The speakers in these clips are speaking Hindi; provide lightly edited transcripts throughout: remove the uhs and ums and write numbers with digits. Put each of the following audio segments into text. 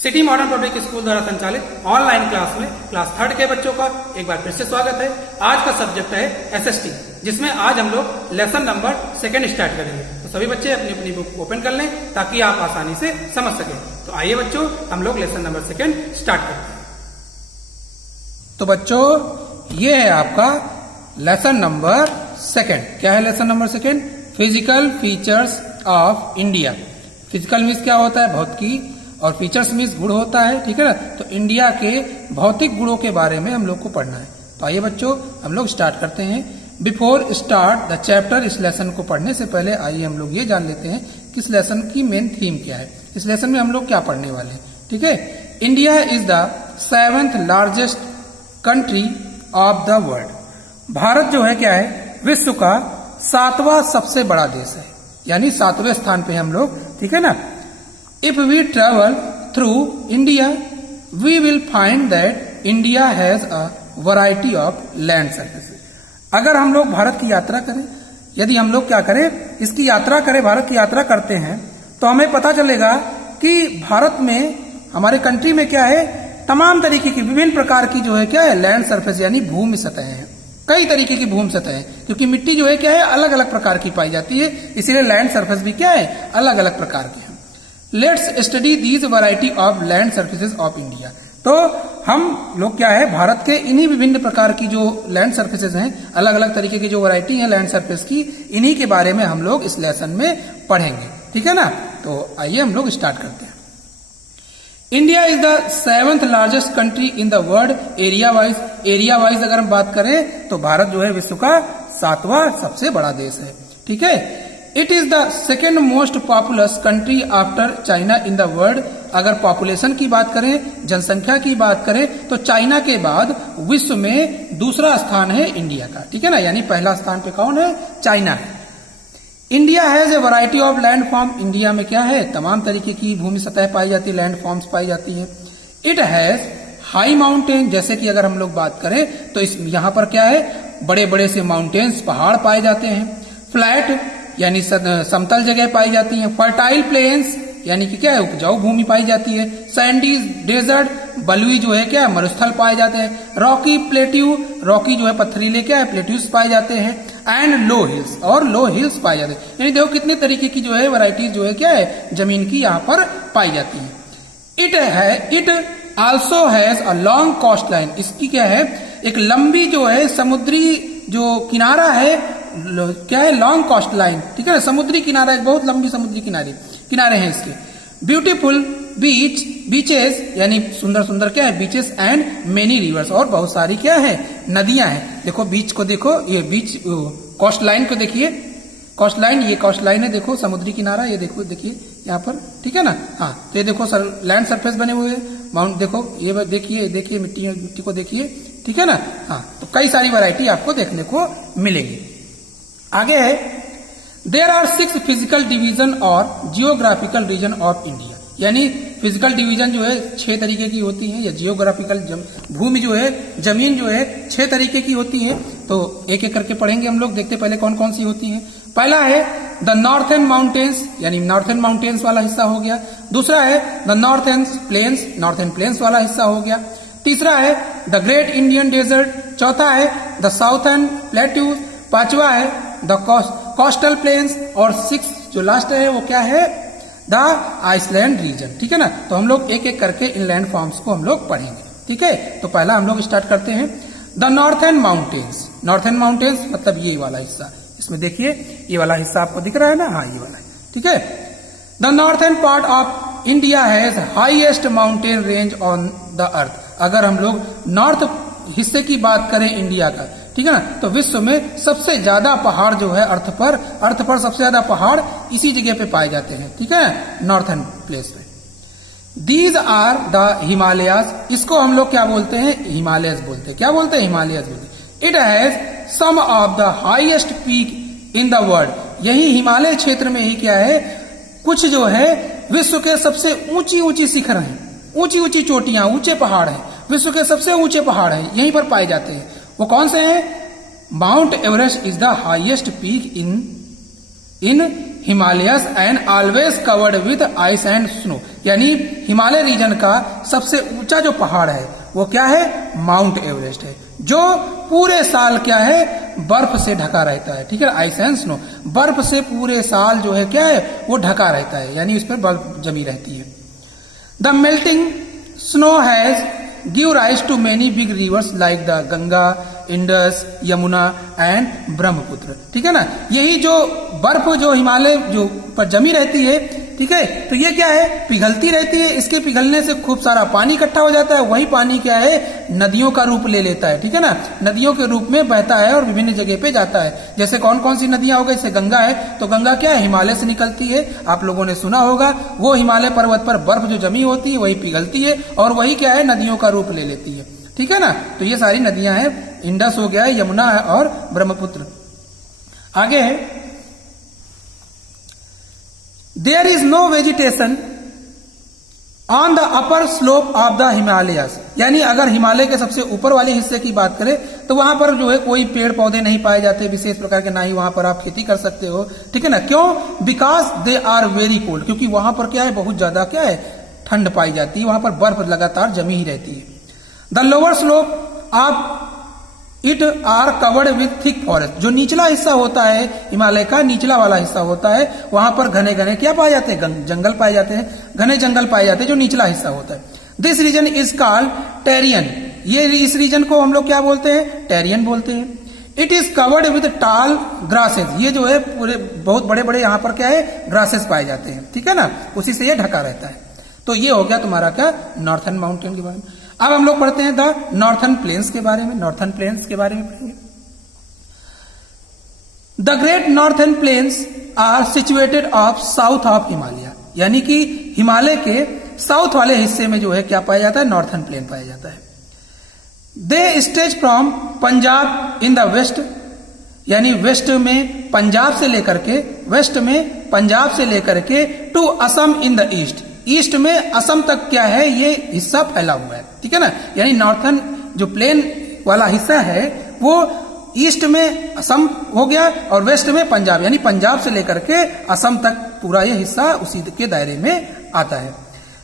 सिटी मॉडर्न पब्लिक स्कूल द्वारा संचालित ऑनलाइन क्लास में क्लास 3rd के बच्चों का एक बार फिर से स्वागत है। आज का सब्जेक्ट है एसएसटी, जिसमें आज हम लोग लेसन नंबर 2 स्टार्ट करेंगे। तो सभी बच्चे अपनी अपनी बुक ओपन कर लें ताकि आप आसानी से समझ सकें। तो आइए बच्चों, हम लोग लेसन नंबर 2 स्टार्ट करते हैं। तो बच्चों, ये है आपका लेसन नंबर 2। क्या है lesson number 2? Physical features of India. Physical means क्या होता है? भौतिकी, और फीचर्स मीन्स गुण होता है। ठीक है ना? तो इंडिया के भौतिक गुणों के बारे में हम लोग को पढ़ना है। तो आइए बच्चों, हम लोग स्टार्ट करते हैं। बिफोर स्टार्ट द चैप्टर, इस लेसन को पढ़ने से पहले आइए हम लोग ये जान लेते हैं कि इस लेसन की मेन थीम क्या है। इस लेसन में हम लोग क्या पढ़ने वाले हैं। ठीक है? India is the 7th largest country of the world. Bharat जो है क्या है? विश्व का 7वां सबसे बड़ा देश है, यानी 7वें स्थान पे हम लोग। ठीक है ना? If we travel through India, we will find that India has a variety of land surfaces. अगर हम लोग भारत की यात्रा करें, यदि हम लोग क्या करें, इसकी यात्रा करें, भारत की यात्रा करते हैं, तो हमें पता चलेगा कि भारत में, हमारे कंट्री में क्या है, तमाम तरीके की विभिन्न प्रकार की जो है क्या है, लैंड सरफेस यानी भूमि सतहें हैं। कई तरीके की भूमि सतहें, क्योंकि मिट्टी जो है क्या है, अलग अलग प्रकार की पाई जाती है, इसीलिए लैंड सरफेस भी क्या है, अलग अलग प्रकार के हैं। Let's study these variety of land surfaces of India. तो हम लोग क्या है, भारत के इन्हीं विभिन्न प्रकार की जो लैंड सर्फेसेज हैं, अलग अलग तरीके की जो वैरायटी है लैंड सर्फेस की, इन्हीं के बारे में हम लोग इस लेसन में पढ़ेंगे। ठीक है ना? तो आइए हम लोग स्टार्ट करते हैं। India is the 7th largest country in the world area wise. Area wise अगर हम बात करें तो भारत जो है विश्व का 7वां सबसे बड़ा देश है। ठीक है? It is the 2nd most populous country after China in the world. अगर पॉपुलेशन की बात करें, जनसंख्या की बात करें, तो चाइना के बाद विश्व में दूसरा स्थान है इंडिया का। ठीक है ना? यानी पहला स्थान पे कौन है? चाइना है। India has a variety of land form. India में क्या है, तमाम तरीके की भूमि सतह पाई जाती है, लैंड फॉर्म्स पाई जाती है। It has high mountain. जैसे कि अगर हम लोग बात करें तो इस यहाँ पर क्या है, बड़े बड़े से माउंटेन्स, पहाड़ पाए जाते हैं। फ्लैट यानी समतल जगह पाई जाती है। फर्टाइल प्लेन्स यानी कि क्या है, उपजाऊ भूमि पाई जाती है। सैंडी डेजर्ट, बलुई जो है क्या है, मरुस्थल पाए जाते हैं। रॉकी प्लेट्यू, रॉकी जो है पत्थरीले क्या है, प्लेट्यूज पाए जाते हैं। एंड लो हिल्स, और लो हिल्स पाए जाते हैं। यानी देखो कितने तरीके की जो है वैरायटीज जो है क्या है, जमीन की यहाँ पर पाई जाती है। It also has a long coastline. इसकी क्या है, एक लंबी जो है समुद्री जो किनारा है, क्या है, लॉन्ग कोस्ट लाइन। ठीक है ना? समुद्री किनारा, एक बहुत लंबी समुद्री किनारे हैं इसके। ब्यूटीफुल बीचेस यानी सुंदर सुंदर क्या है, बीचेस एंड मेनी रिवर्स, और बहुत सारी क्या है, नदियां हैं। देखो बीच को देखो, ये बीच कोस्ट लाइन को देखिए, कोस्ट लाइन, ये कोस्ट लाइन है, देखो समुद्री किनारा, ये देखो, देखिए यहाँ पर। ठीक है ना? हाँ, तो ये देखो लैंड सरफेस बने हुए हैं, माउंट देखो, ये देखिए मिट्टी को देखिए। ठीक है ना? हाँ, तो कई सारी वैरायटी आपको देखने को मिलेगी। आगे है, देयर आर 6 फिजिकल डिवीजन और जियोग्राफिकल रीजन ऑफ इंडिया। यानी फिजिकल डिवीजन जो है 6 तरीके की होती है, या जियोग्राफिकल भूमि जो है, जमीन जो है 6 तरीके की होती है। तो एक एक करके पढ़ेंगे हम लोग, देखते पहले कौन कौन सी होती है। पहला है द नॉर्थर्न माउंटेन्स, यानी नॉर्थर्न माउंटेन्स वाला हिस्सा हो गया। दूसरा है द नॉर्थर्न प्लेन्स वाला हिस्सा हो गया। तीसरा है द ग्रेट इंडियन डेजर्ट। चौथा है द साउथर्न प्लेट्यूज। पांचवा है द कोस्टल प्लेन्स। और 6 जो लास्ट है वो क्या है, द आइसलैंड रीजन। ठीक है ना? तो हम लोग एक एक करके इन लैंड फॉर्म्स को हम लोग पढ़ेंगे। ठीक है? तो पहला हम लोग स्टार्ट करते हैं the northern mountains. Northern mountains मतलब ये वाला हिस्सा, इसमें देखिए ये वाला हिस्सा आपको दिख रहा है ना, हाँ ये वाला है। ठीक है? The northern part of India has highest mountain range on the earth. अगर हम लोग नॉर्थ हिस्से की बात करें इंडिया का, ठीक है ना, तो विश्व में सबसे ज्यादा पहाड़ जो है अर्थ पर सबसे ज्यादा पहाड़ इसी जगह पे पाए जाते हैं। ठीक है? नॉर्थर्न प्लेस में। These are the Himalayas. इसको हम लोग क्या बोलते हैं, हिमालयस बोलते हैं। क्या बोलते हैं? हिमालयस बोलते हैं। It has some of the highest peak in the world. यही हिमालय क्षेत्र में ही क्या है, कुछ जो है विश्व के सबसे ऊंची शिखर हैं, ऊंची चोटियां, ऊंचे पहाड़ हैं, विश्व के सबसे ऊंचे पहाड़ हैं, यहीं पर पाए जाते हैं। वो कौन से हैं? Mount Everest is the highest peak in Himalayas and always covered with ice and snow, यानी हिमालय रीजन का सबसे ऊंचा जो पहाड़ है वो क्या है, माउंट एवरेस्ट है, जो पूरे साल क्या है, बर्फ से ढका रहता है। ठीक है, आइस एंड स्नो, बर्फ से पूरे साल जो है क्या है, वो ढका रहता है, यानी उस पर बर्फ जमी रहती है। The melting snow has give rise to many big rivers like the Ganga, Indus, Yamuna and Brahmaputra. ठीक है ना, यही जो बर्फ जो हिमालय जो पर जमी रहती है, ठीक है, तो ये क्या है, पिघलती रहती है, इसके पिघलने से खूब सारा पानी इकट्ठा हो जाता है, वही पानी क्या है, नदियों का रूप ले लेता है। ठीक है ना, नदियों के रूप में बहता है और विभिन्न जगह पे जाता है। जैसे कौन कौन सी नदियां हो गई, जैसे गंगा है, तो गंगा क्या है, हिमालय से निकलती है, आप लोगों ने सुना होगा, वो हिमालय पर्वत पर बर्फ जो जमी होती है वही पिघलती है और वही क्या है, नदियों का रूप ले लेती है। ठीक है ना, तो ये सारी नदियां हैं, इंडस हो गया है, यमुना है और ब्रह्मपुत्र। आगे है, there is no vegetation on the upper slope of the Himalayas, यानी अगर हिमालय के सबसे ऊपर वाले हिस्से की बात करें तो वहां पर जो है कोई पेड़ पौधे नहीं पाए जाते विशेष प्रकार के, ना ही वहां पर आप खेती कर सकते हो। ठीक है ना, क्यों, because they are very cold, क्योंकि वहां पर क्या है, बहुत ज्यादा क्या है, ठंड पाई जाती है, वहां पर बर्फ लगातार जमी ही रहती है। The lower slope of it are covered with thick forest, जो निचला हिस्सा होता है हिमालय का, निचला वाला हिस्सा होता है, वहां पर घने घने क्या पाए जाते हैं, जंगल पाए जाते हैं, घने जंगल पाए जाते हैं, जो निचला हिस्सा होता है। दिस रीजन इज कॉल्ड टेरियन, ये इस रीजन को हम लोग क्या बोलते हैं, टेरियन बोलते हैं। इट इज कवर्ड विद टाल ग्रासेस, ये जो है पूरे बहुत बड़े बड़े यहाँ पर क्या है, ग्रासेस पाए जाते हैं। ठीक है ना, उसी से ये ढका रहता है। तो ये हो गया तुम्हारा क्या, नॉर्थर्न माउंटेन के बारे में। अब हम लोग पढ़ते हैं द नॉर्थर्न प्लेन्स के बारे में, नॉर्थर्न प्लेन्स के बारे में पढ़ेंगे। The great northern plains are situated of south of Himalaya, यानी कि हिमालय के साउथ वाले हिस्से में जो है क्या पाया जाता है, नॉर्थर्न प्लेन पाया जाता है। They stretch from Punjab in the west, यानी वेस्ट में पंजाब से लेकर के, वेस्ट में पंजाब से लेकर के to Assam in the east, east में असम तक क्या है, ये हिस्सा फैला हुआ है। ठीक है ना, यानी नॉर्थर्न जो प्लेन वाला हिस्सा है वो ईस्ट में असम हो गया और वेस्ट में पंजाब, यानी पंजाब से लेकर के असम तक पूरा ये हिस्सा उसी के दायरे में आता है।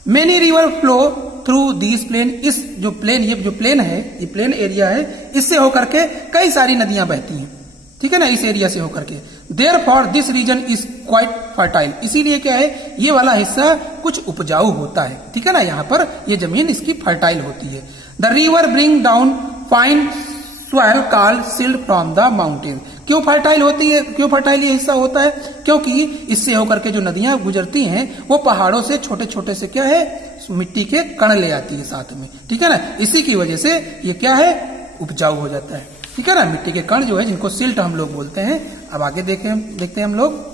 Many river flow through this plain, इस जो प्लेन, ये जो प्लेन है, ये प्लेन एरिया है, इससे होकर के कई सारी नदियां बहती हैं। ठीक है ना, इस एरिया से होकर के। Therefore this region is quite fertile, इसीलिए क्या है, ये वाला हिस्सा कुछ उपजाऊ होता है। ठीक है ना, यहाँ पर ये जमीन इसकी फर्टाइल होती है। The river bring down fine soil called silt from the mountain, क्यों फर्टाइल होती है, क्यों फर्टाइल ये हिस्सा होता है, क्योंकि इससे होकर के जो नदियां गुजरती हैं वो पहाड़ों से छोटे छोटे से क्या है, मिट्टी के कण ले आती है साथ में। ठीक है ना, इसी की वजह से ये क्या है, उपजाऊ हो जाता है। ठीक है ना, मिट्टी के कण जो है जिनको सिल्ट हम लोग बोलते हैं। अब आगे देखते हैं हम लोग।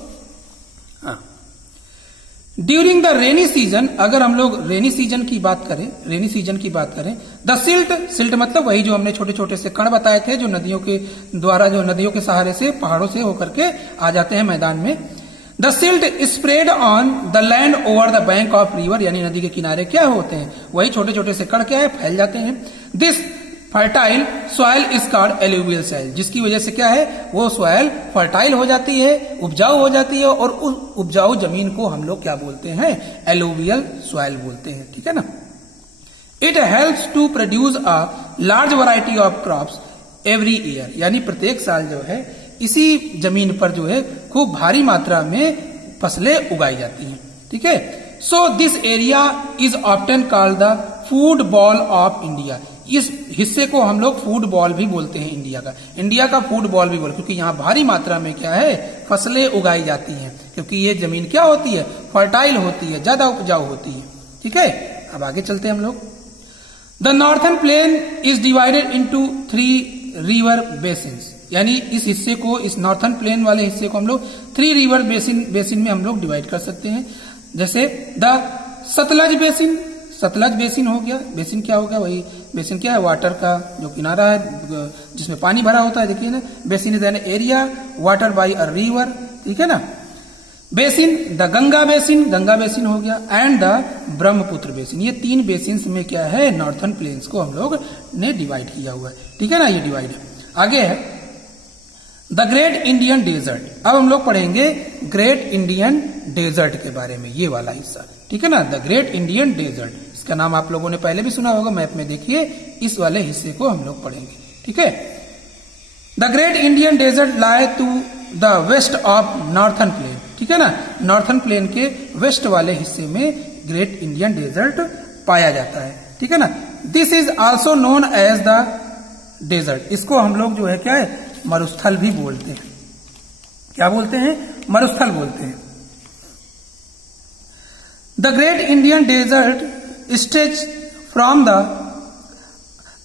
ड्यूरिंग द रेनी सीजन, अगर हम लोग रेनी सीजन की बात करें, रेनी सीजन की बात करें, द सिल्ट, सिल्ट मतलब वही जो हमने छोटे छोटे से कण बताए थे, जो नदियों के द्वारा, जो नदियों के सहारे से पहाड़ों से होकर के आ जाते हैं मैदान में। The silt spread on the land over the bank of river, यानी नदी के किनारे क्या होते हैं, वही छोटे छोटे से कण क्या है, फैल जाते हैं। This fertile soil is called alluvial soil, जिसकी वजह से क्या है, वो सॉइल फर्टाइल हो जाती है, उपजाऊ हो जाती है, और उस उपजाऊ जमीन को हम लोग क्या बोलते हैं, एलुवियल सॉइल बोलते हैं। ठीक है ना, it helps to produce a large variety of crops every year, यानी प्रत्येक साल जो है इसी जमीन पर जो है खूब भारी मात्रा में फसलें उगाई जाती हैं। ठीक है, so this area is often called the food ball of India, इस हिस्से को हम लोग फूड बॉल भी बोलते हैं, इंडिया का फूड बॉल भी बोलते हैं, क्योंकि यहाँ भारी मात्रा में क्या है, फसलें उगाई जाती हैं, क्योंकि ये जमीन क्या होती है, फर्टाइल होती है, ज्यादा उपजाऊ होती है। ठीक है, अब आगे चलते हैं हम लोग। The northern plain is divided into 3 river basins, यानी इस हिस्से को, इस नॉर्थर्न प्लेन वाले हिस्से को हम लोग 3 रिवर बेसिन में हम लोग डिवाइड कर सकते हैं। जैसे the Sutlej basin, Sutlej basin हो गया, बेसिन क्या हो गया, वही बेसिन क्या है, वाटर का जो किनारा है जिसमें पानी भरा होता है, देखिए ना, basin is an area water bye a river. ठीक है ना, basin, the Ganga basin, Ganga basin हो गया, एंड द ब्रह्मपुत्र बेसिन, ये 3 बेसिन में क्या है, नॉर्थर्न प्लेन्स को हम लोग ने डिवाइड किया हुआ है। ठीक है ना, ये डिवाइड है। आगे है द ग्रेट इंडियन डेजर्ट। अब हम लोग पढ़ेंगे ग्रेट इंडियन डेजर्ट के बारे में, ये वाला हिस्सा, ठीक है ना, द ग्रेट इंडियन डेजर्ट। इसका नाम आप लोगों ने पहले भी सुना होगा, मैप में देखिए, इस वाले हिस्से को हम लोग पढ़ेंगे, ठीक है। The great Indian desert lie to the west of northern plain, ठीक है ना, नॉर्थन प्लेन के वेस्ट वाले हिस्से में ग्रेट इंडियन डेजर्ट पाया जाता है, ठीक है ना। This is also known as the desert. इसको हम लोग जो है क्या है, मरुस्थल भी बोलते हैं। क्या बोलते हैं? मरुस्थल बोलते हैं। The great Indian desert stretch from the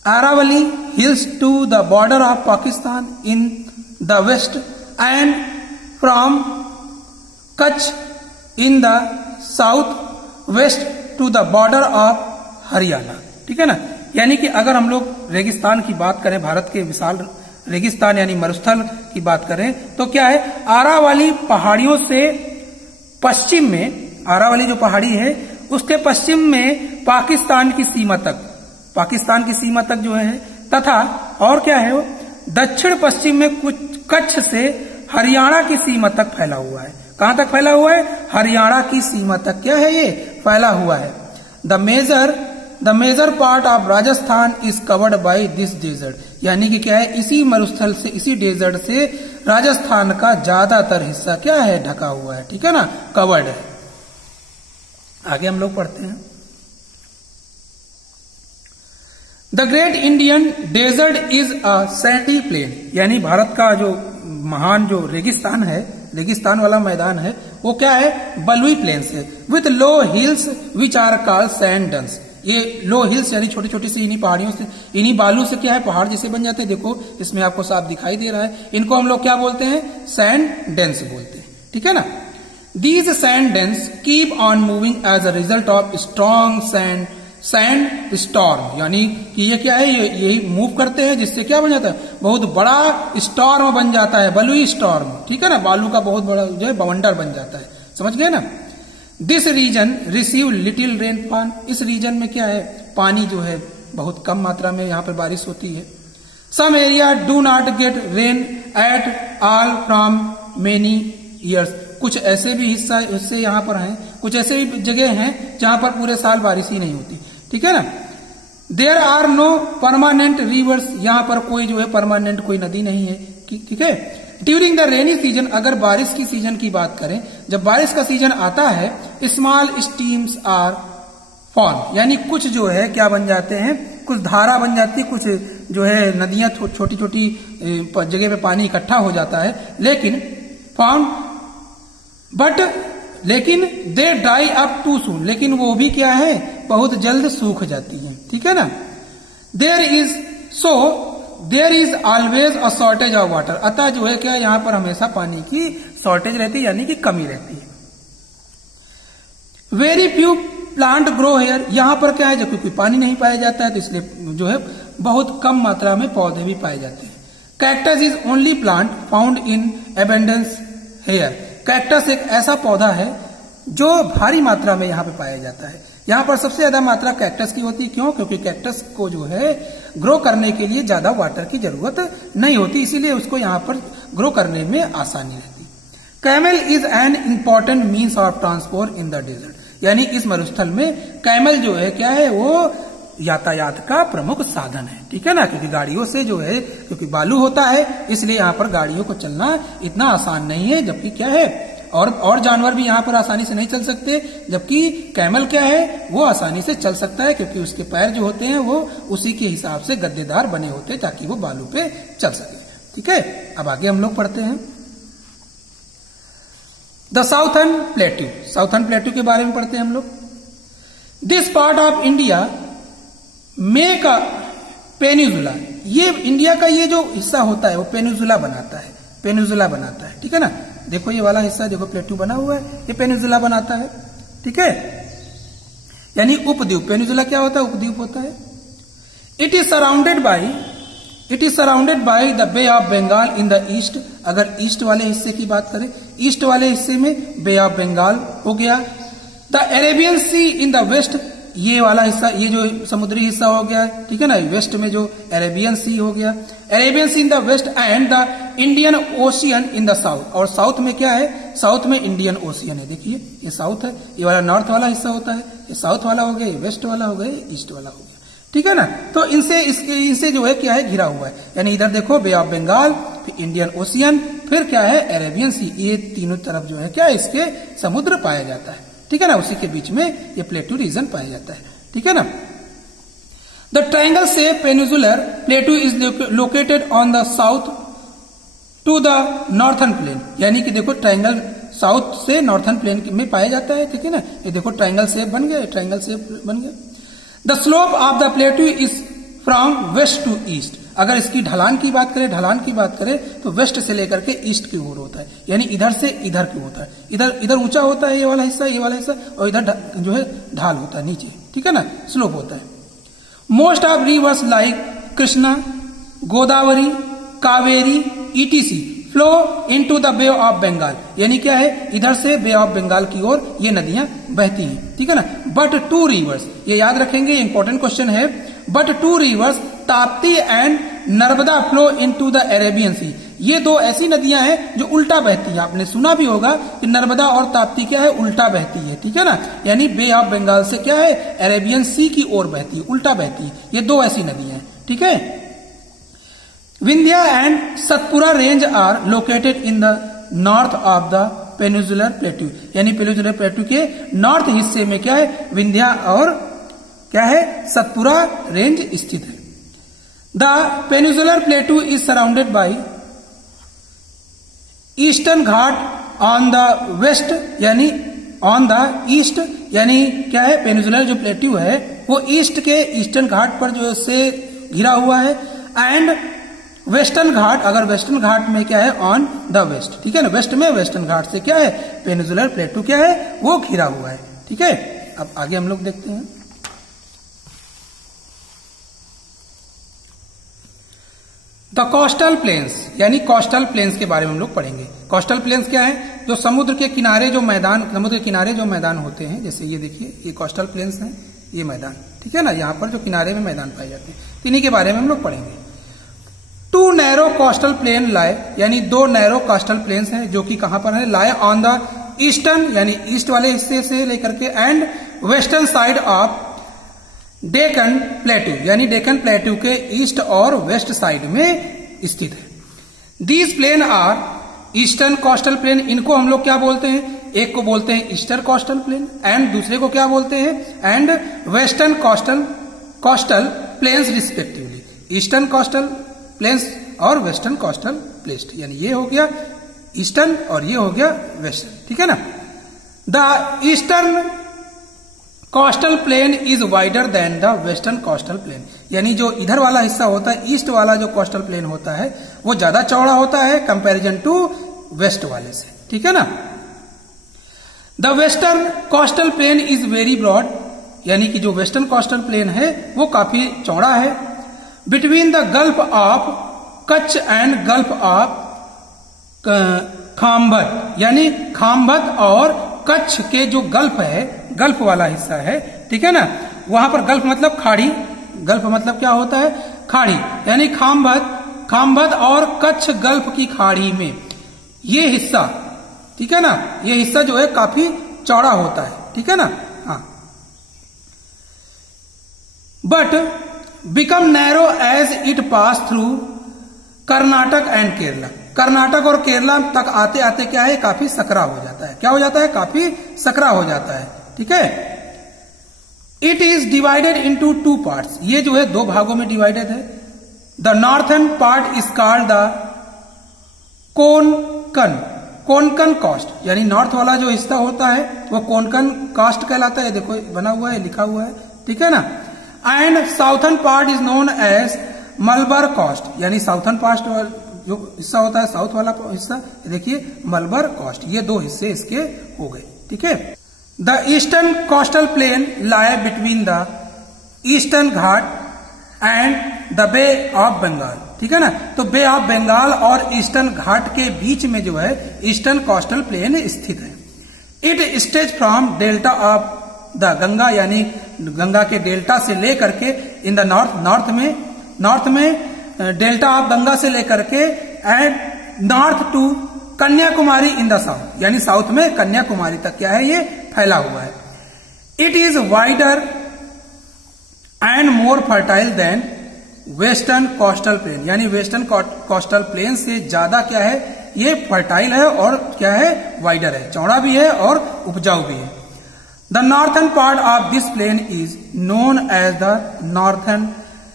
Aravalli hills to the border of Pakistan in the west and from Kutch in the south west to the border of Haryana, ठीक है ना। यानी कि अगर हम लोग रेगिस्तान की बात करें, भारत के विशाल रेगिस्तान यानी मरुस्थल की बात करें, तो क्या है, आरावली पहाड़ियों से पश्चिम में, आरावली जो पहाड़ी है उसके पश्चिम में पाकिस्तान की सीमा तक, पाकिस्तान की सीमा तक जो है, तथा और क्या है वो दक्षिण पश्चिम में कुछ कच्छ से हरियाणा की सीमा तक फैला हुआ है। कहां तक फैला हुआ है? हरियाणा की सीमा तक क्या है, ये फैला हुआ है। The major part of Rajasthan is covered by this desert. यानी कि क्या है, इसी मरुस्थल से, इसी डेजर्ट से राजस्थान का ज्यादातर हिस्सा क्या है, ढका हुआ है, ठीक है ना, कवर्ड है। आगे हम लोग पढ़ते हैं। The great Indian desert is a sandy plain. यानी भारत का जो महान जो रेगिस्तान है, रेगिस्तान वाला मैदान है, वो क्या है, बलुई प्लेन्स है, with low hills which are called sand dunes. ये लो हिल्स यानी छोटी छोटी सी इन्हीं पहाड़ियों से, इन्हीं बालू से क्या है, पहाड़ जैसे बन जाते हैं। देखो इसमें आपको साफ दिखाई दे रहा है। इनको हम लोग क्या बोलते हैं, सैंड डेंस बोलते हैं, ठीक है ना। These sand dunes keep on moving as a result of strong sandstorm. यानी कि ये क्या है, ये यही मूव करते हैं, जिससे क्या बन जाता है, बहुत बड़ा स्टॉर्म बन जाता है, बलुई स्टॉर्म, ठीक है ना, बालू का बहुत बड़ा जो है बवंडर बन जाता है, समझ गए ना। This region receive little rainfall. इस रीजन में क्या है, पानी जो है बहुत कम मात्रा में यहाँ पे बारिश होती है। Some area do not get rain at all from many years. कुछ ऐसे भी हिस्से यहाँ पर हैं, कुछ ऐसे भी जगह हैं जहां पर पूरे साल बारिश ही नहीं होती, ठीक है ना। There are no permanent rivers. यहाँ पर कोई जो है परमानेंट कोई नदी नहीं है, ठीक है। ड्यूरिंग द रेनी सीजन, अगर बारिश की सीजन की बात करें, जब बारिश का सीजन आता है, स्मॉल स्ट्रीम्स आर फॉर्म। यानी कुछ जो है क्या बन जाते हैं, कुछ धारा बन जाती है, कुछ जो है नदियां छोटी छोटी जगह पे पानी इकट्ठा हो जाता है, लेकिन फॉर्म लेकिन दे ड्राई अप टू सून। लेकिन वो भी क्या है, बहुत जल्द सूख जाती है, ठीक है ना। There is always a shortage of water. अतः जो है क्या, यहां पर हमेशा पानी की शॉर्टेज रहती है, यानी कि कमी रहती है। Very few plant grow here. यहां पर क्या है, जब क्योंकि पानी नहीं पाया जाता है तो इसलिए जो है बहुत कम मात्रा में पौधे भी पाए जाते हैं। Cactus is only plant found in abundance here. Cactus एक ऐसा पौधा है जो भारी मात्रा में यहाँ पे पाया जाता है। यहाँ पर सबसे ज्यादा मात्रा कैक्टस की होती है। क्यों? क्योंकि कैक्टस को जो है ग्रो करने के लिए ज्यादा वाटर की जरूरत नहीं होती, इसीलिए उसको यहाँ पर ग्रो करने में आसानी रहती है। Camel is an important means of transport in the desert. यानी इस मरुस्थल में कैमल जो है क्या है, वो यातायात का प्रमुख साधन है, ठीक है ना। क्योंकि गाड़ियों से जो है, क्योंकि बालू होता है, इसलिए यहाँ पर गाड़ियों को चलना इतना आसान नहीं है। जबकि क्या है, और जानवर भी यहाँ पर आसानी से नहीं चल सकते, जबकि कैमल क्या है, वो आसानी से चल सकता है, क्योंकि उसके पैर जो होते हैं वो उसी के हिसाब से गद्देदार बने होते हैं ताकि वो बालू पे चल सके, ठीक है। अब आगे हम लोग पढ़ते हैं the southern plateau. Southern plateau के बारे में पढ़ते हैं हम लोग। This part of India make a peninsula. ये इंडिया का ये जो हिस्सा होता है वो पेनिजुला बनाता है, पेनिजुला बनाता है, ठीक है ना। देखो ये वाला हिस्सा, देखो प्लेट्यू बना हुआ है, ये पेनिजुला बनाता है, ठीक है। यानी उपद्वीप। पेनिजुला क्या होता है, उपद्वीप होता है। It is surrounded by the bay of Bengal in the east. अगर ईस्ट वाले हिस्से की बात करें, ईस्ट वाले हिस्से में बे ऑफ बंगाल हो गया। The Arabian Sea in the west ये वाला हिस्सा, ये जो समुद्री हिस्सा हो गया, ठीक है ना। वेस्ट में जो अरेबियन सी हो गया, Arabian Sea in the west and the Indian Ocean in the south. और साउथ में क्या है, साउथ में इंडियन ओशियन है। देखिए ये साउथ है, ये वाला नॉर्थ वाला हिस्सा होता है, ये साउथ वाला हो गया, ये वेस्ट वाला हो गया, ये ईस्ट वाला हो गया, ठीक है ना। तो इनसे जो है क्या है, घिरा हुआ है। यानी इधर देखो बे ऑफ बंगाल, फिर इंडियन ओशियन, फिर क्या है अरेबियन सी, ये तीनों तरफ जो है क्या इसके समुद्र पाया जाता है, ठीक है ना। उसी के बीच में ये प्लेटू रीजन पाया जाता है, ठीक है ना। The triangle shape peninsular plateau is located on the south to the northern plain. यानी कि देखो ट्रायंगल साउथ से नॉर्थर्न प्लेन में पाया जाता है, ठीक है ना। ये देखो ट्रायंगल शेप बन गया, ट्रायंगल शेप बन गया। The slope of the plateau is from west to east. अगर इसकी ढलान की बात करें तो वेस्ट से लेकर के ईस्ट की ओर होता है, यानी इधर से इधर की होता है। इधर ऊंचा होता है ये वाला हिस्सा, और इधर जो है ढाल होता है नीचे, ठीक है ना, स्लोप होता है। Most of rivers like Krishna, Godavari, Kaveri, ETC flow into the bay of Bengal. यानी क्या है, इधर से बे ऑफ बंगाल की ओर ये नदियां बहती हैं, ठीक है ना। बट टू रिवर्स, ये याद रखेंगे, इंपॉर्टेंट क्वेश्चन है। But two rivers Tapti and Narmada flow into the Arabian sea. ये दो ऐसी नदियां हैं जो उल्टा बहती हैं। आपने सुना भी होगा कि नर्मदा और ताप्ती क्या है, उल्टा बहती है, ठीक है ना। यानी बे ऑफ बंगाल से क्या है, अरेबियन सी की ओर बहती है, उल्टा बहती है। ये दो ऐसी नदियां हैं, ठीक है। Vindhya and Satpura range are located in the north of the peninsular plateau. यानी पेनिनसुलर प्लेटू के नॉर्थ हिस्से में क्या है, विंध्या और क्या है, सतपुरा रेंज स्थित है। The peninsular plateau is surrounded by Eastern Ghat on the west, यानी ऑन द ईस्ट। यानी क्या है, पेनिनसुलर जो प्लेटू है वो ईस्ट के ईस्टर्न घाट पर जो से घिरा हुआ है। एंड वेस्टर्न घाट, अगर वेस्टर्न घाट में क्या है, ऑन द वेस्ट, ठीक है ना। वेस्ट में वेस्टर्न घाट से क्या है, पेनिनसुलर प्लेटू क्या है, वो घिरा हुआ है, ठीक है। अब आगे हम लोग देखते हैं। द कोस्टल प्लेन्स, यानी कोस्टल प्लेन्स के बारे में हम लोग पढ़ेंगे। कोस्टल प्लेन्स क्या है, जो समुद्र के किनारे जो मैदान होते हैं। जैसे ये देखिए, ये कोस्टल प्लेन्स हैं, ये मैदान, ठीक है ना। यहाँ पर जो किनारे में मैदान पाए जाते हैं, इन्हीं के बारे में हम लोग पढ़ेंगे। टू नैरो कोस्टल प्लेन लाए, यानी दो नैरो कोस्टल प्लेन्स हैं जो कि कहां पर है, लाए ऑन द ईस्टर्न, यानी ईस्ट वाले हिस्से से लेकर के, and western side of Deccan प्लेटू, यानी डेक्कन प्लेटू के ईस्ट और वेस्ट साइड में स्थित है। These plain are eastern coastal plain, इनको हम लोग क्या बोलते हैं, एक को बोलते हैं ईस्टर्न कोस्टल प्लेन, एंड दूसरे को क्या बोलते हैं, and western coastal planes respectively. Eastern coastal planes और वेस्टर्न कोस्टल प्लेन्स, यानी ये हो गया ईस्टर्न और ये हो गया वेस्टर्न, ठीक है ना। The eastern coastal plain is wider than the western coastal plain, यानी जो इधर वाला हिस्सा होता है, ईस्ट वाला जो कोस्टल प्लेन होता है, वो ज्यादा चौड़ा होता है कंपैरिजन टू वेस्ट वाले से, ठीक है ना। The western coastal plain is very broad, यानी कि जो वेस्टर्न कोस्टल प्लेन है वो काफी चौड़ा है। Between the Gulf of Kutch and Gulf of Khambhat, यानी खाम्भत और कच्छ के जो गल्फ है, गल्फ वाला हिस्सा है, ठीक है ना। वहां पर गल्फ मतलब खाड़ी, गल्फ मतलब क्या होता है, खाड़ी, यानी खाम्भत और कच्छ गल्फ की खाड़ी में ये हिस्सा, ठीक है ना, ये हिस्सा जो है काफी चौड़ा होता है, ठीक है ना। हाँ, but become narrow as it pass through Karnataka and Kerala. Karnataka और केरला तक आते आते क्या है, काफी सकरा हो जाता है। क्या हो जाता है, काफी सकरा हो जाता है, ठीक है। It is divided into two parts, ये जो है दो भागों में डिवाइडेड है। The northern part is called the Konkan coast, यानी नॉर्थ वाला जो हिस्सा होता है वो कोंकण कास्ट कहलाता है। देखो बना हुआ है, लिखा हुआ है, ठीक है ना। And southern part is known as Malabar coast, यानी साउथर्न पार्ट जो हिस्सा होता है, साउथ वाला हिस्सा, देखिए मलबार कास्ट। ये दो हिस्से इसके हो गए, ठीक है। The eastern coastal plain lie between the Eastern Ghat and the bay of Bengal, ठीक है ना। तो बे ऑफ बंगाल और ईस्टर्न घाट के बीच में जो है ईस्टर्न कोस्टल प्लेन स्थित है। It stretch from delta of the Ganga, यानी गंगा के डेल्टा से लेकर के इन द नॉर्थ में डेल्टा ऑफ गंगा से लेकर के and north to Kanyakumari in the south, यानी साउथ में कन्याकुमारी तक क्या है ये फैला हुआ है। It is wider and more fertile than western coastal plain, यानी वेस्टर्न कोस्टल प्लेन से ज्यादा क्या है ये फर्टाइल है और क्या है वाइडर है, चौड़ा भी है और उपजाऊ भी है। The northern part of this plain is known as the northern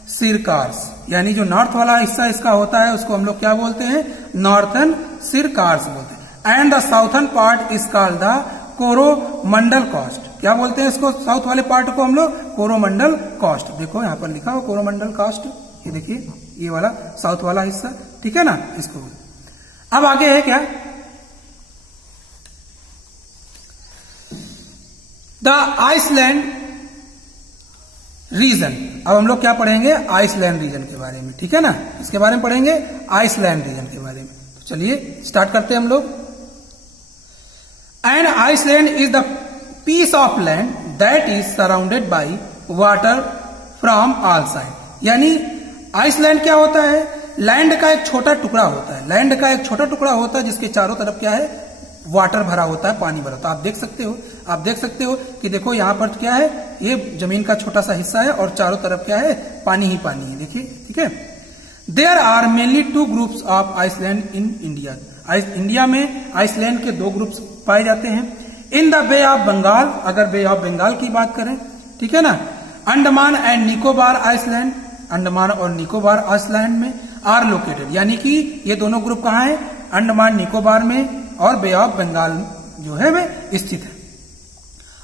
Circars, यानी जो नॉर्थ वाला हिस्सा इसका होता है उसको हम लोग क्या बोलते हैं, नॉर्थन सिरकार्स बोलते हैं। And the southern part is called the Coromandel cost, क्या बोलते हैं इसको, साउथ वाले पार्ट को हम लोग कोरोमंडल कॉस्ट, देखो यहां पर लिखा हो कोरोमंडल कॉस्ट, ये देखिए ये वाला साउथ वाला हिस्सा, ठीक है ना, इसको। अब आगे है क्या, द आइसलैंड रीजन। अब हम लोग क्या पढ़ेंगे, आइसलैंड रीजन के बारे में, ठीक है ना, इसके बारे में पढ़ेंगे आइसलैंड रीजन के बारे में। तो चलिए स्टार्ट करते हैं हम लोग। And island is the piece of land that is surrounded by water from all side, यानी आइसलैंड क्या होता है, लैंड का एक छोटा टुकड़ा होता है, लैंड का एक छोटा टुकड़ा होता है जिसके चारों तरफ क्या है वाटर भरा होता है, पानी भरा होता है। आप देख सकते हो कि देखो यहां पर क्या है, ये जमीन का छोटा सा हिस्सा है और चारों तरफ क्या है पानी ही पानी है, देखिए, ठीक है। There are mainly 2 groups of island in India, India में आइसलैंड के 2 ग्रुप्स पाए जाते हैं। In the bay of Bengal, अगर बे ऑफ बंगाल की बात करें, ठीक है ना, अंडमान एंड निकोबार आइसलैंड, अंडमान और निकोबार आइसलैंड में आर लोकेटेड, यानी कि ये दोनों ग्रुप कहाँ है, अंडमान निकोबार में और बे ऑफ बंगाल जो है वे स्थित है।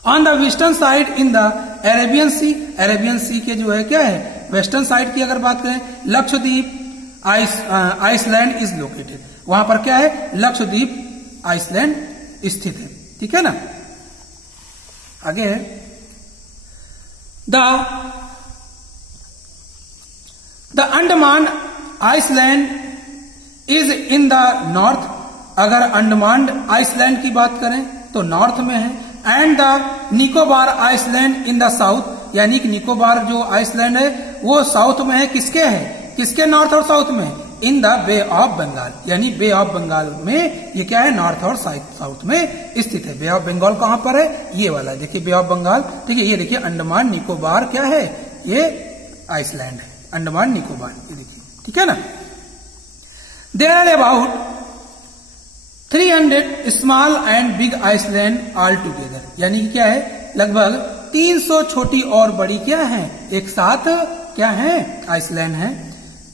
On the western side in the Arabian sea, Arabian sea के जो है क्या है वेस्टर्न साइड की अगर बात करें, लक्षद्वीप आइसलैंड इज लोकेटेड, वहां पर क्या है लक्षद्वीप आइसलैंड स्थित है, ठीक है ना। आगे है the Andaman island is in the north, अगर अंडमान आइसलैंड की बात करें तो नॉर्थ में है। And the Nicobar island in the south, यानी कि निकोबार जो आइसलैंड है वो साउथ में है, किसके है, किसके नॉर्थ और साउथ में, in the bay of Bengal, यानी बे ऑफ बंगाल में ये क्या है नॉर्थ और साउथ में स्थित है। बे ऑफ बंगाल कहां पर है, ये वाला देखिए बे ऑफ बंगाल, ठीक है, ये देखिए अंडमान निकोबार क्या है, ये आइसलैंड है, अंडमान निकोबार, ये देखिए, ठीक है ना। There are about 300 small and big island all together, यानी कि क्या है लगभग 300 छोटी और बड़ी क्या है एक साथ क्या है आइसलैंड है।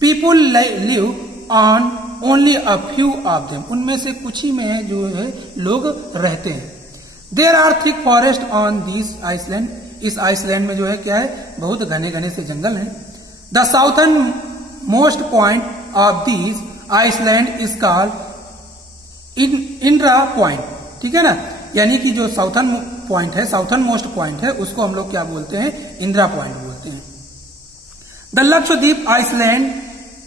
People live on only a few of them, उनमें से कुछ ही में जो है लोग रहते हैं। There are thick forest on this island, इस आइसलैंड में जो है क्या है बहुत घने घने से जंगल है। The southern most point of this island is called Indira point, ठीक है ना, यानी कि जो साउथर्न पॉइंट है, साउथर्न मोस्ट पॉइंट है, उसको हम लोग क्या बोलते हैं इंदिरा पॉइंट बोलते हैं। The Lakshadweep island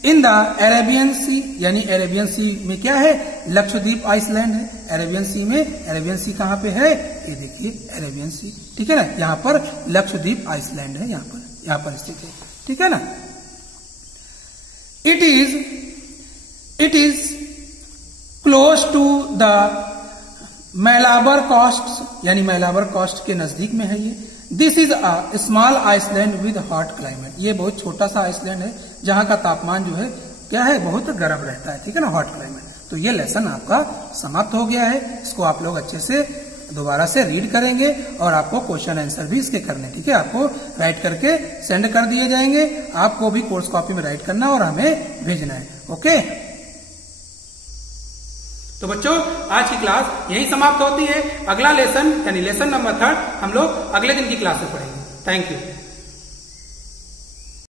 in the Arabian sea, यानी अरेबियन सी में क्या है लक्षद्वीप आइसलैंड है, अरेबियन सी में, अरेबियन सी कहां पे है, ये देखिए अरेबियन सी, ठीक है ना, यहां पर लक्षद्वीप आइसलैंड है, यहां पर स्थित है, ठीक है ना। It is close to the Malabar coast, यानी मैलाबर कोस्ट के नजदीक में है ये। This is a small island with hot climate, ये बहुत छोटा सा आइसलैंड है जहां का तापमान जो है क्या है बहुत गर्म रहता है, ठीक है ना, हॉट क्लाइमेट। तो ये लेसन आपका समाप्त हो गया है, इसको आप लोग अच्छे से दोबारा से रीड करेंगे और आपको क्वेश्चन आंसर भी इसके करने, ठीक है, आपको राइट करके सेंड कर दिए जाएंगे, आपको भी कोर्स कॉपी में राइट करना और हमें भेजना है, ओके। तो बच्चों आज की क्लास यही समाप्त होती है। अगला लेसन यानी लेसन नंबर 3 हम लोग अगले दिन की क्लास में पढ़ेंगे। Thank you.